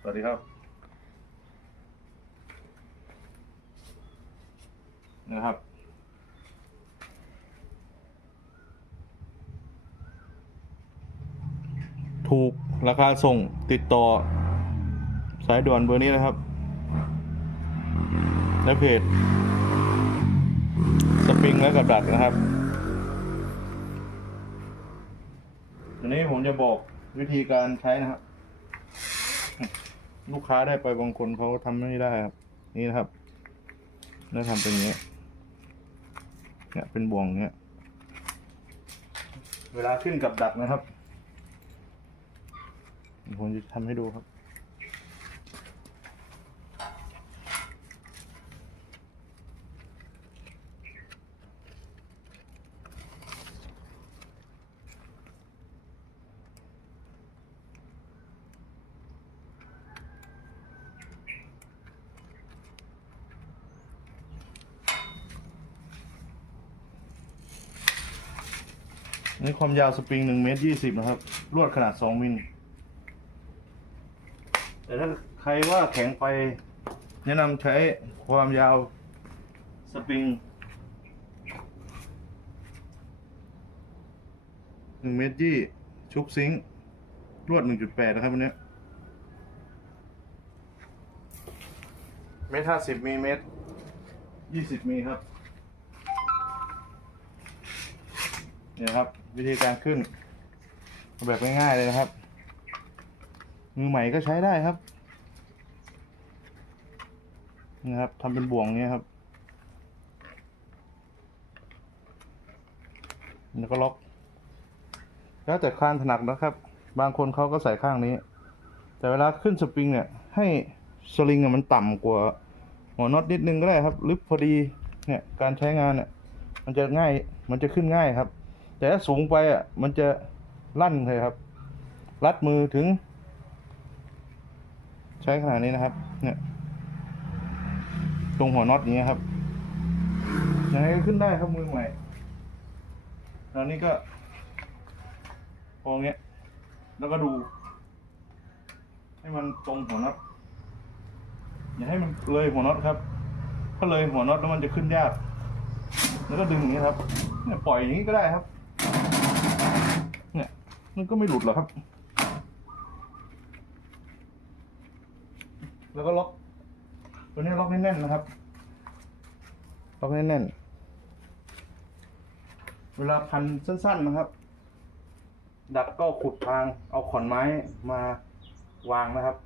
สวัสดีครับ นะครับ ถูกราคาส่งติดต่อ สายด่วนเบอร์นี้นะครับ และเพจสปริงและกับดักนะครับทีนี้ผมจะบอกวิธีการใช้นะครับ ลูกค้าได้ไปบางคนเขาทำไม่ได้ครับ นี่นะครับแล้วทำเป็นอย่างนี้เนี่ยเป็นบ่วงอย่างเงี้ย เวลาขึ้นกับดักนะครับผมจะทำให้ดูครับ นี่ความยาวสปริงหนึ่งเมตรยี่สิบนะครับ ลวดขนาดสองมิล แต่ถ้าใครว่าแข็งไป แนะนำใช้ความยาวสปริงหนึ่งเมตรยี่ชุบซิงค์ลวดหนึ่งจุดแปดนะครับวันนี้เมตรห้าสิบมีเมตรยี่สิบมีครับ เนี่ยครับ วิธีการขึ้น แบบง่ายๆเลยนะครับ มือใหม่ก็ใช้ได้ครับนะครับทำเป็นบ่วงเนี้ยครับ แล้วก็ล็อก แล้วแต่ข้างถนัดนะครับ บางคนเขาก็ใส่ข้างนี้ แต่เวลาขึ้นสปริงเนี่ย ให้สลิงมันต่ำกว่าหัวน็อตนิดนึงก็ได้ครับ ลึกพอดี เนี่ย การใช้งานเนี่ย มันจะง่าย มันจะขึ้นง่ายครับ แต่ถ้าสูงไปอะ มันจะลั่นเลยครับ รัดมือถึง ใช้ขนาดนี้นะครับ เนี่ย ตรงหัวน็อตอย่างเงี้ยครับยังไงก็ขึ้นได้ครับมือใหม่ตอนนี้ก็พองเงี้ย แล้วก็ดู ให้มันตรงหัวน็อตอย่าให้มันเลยหัวน็อตครับ ถ้าเลยหัวน็อตแล้วมันจะขึ้นยาก แล้วก็ดึงอย่างนี้ครับเนี่ยปล่อยอย่างนี้ก็ได้ครับ เนี่ย มันก็ไม่หลุดหรอกครับ แล้วก็ล็อก ตัวนี้ล็อกแน่นๆนะครับ ล็อกแน่นๆ เวลาพันสั้น ๆนะครับ ดักก็ขุดทาง เอาขอนไม้มาวางนะครับ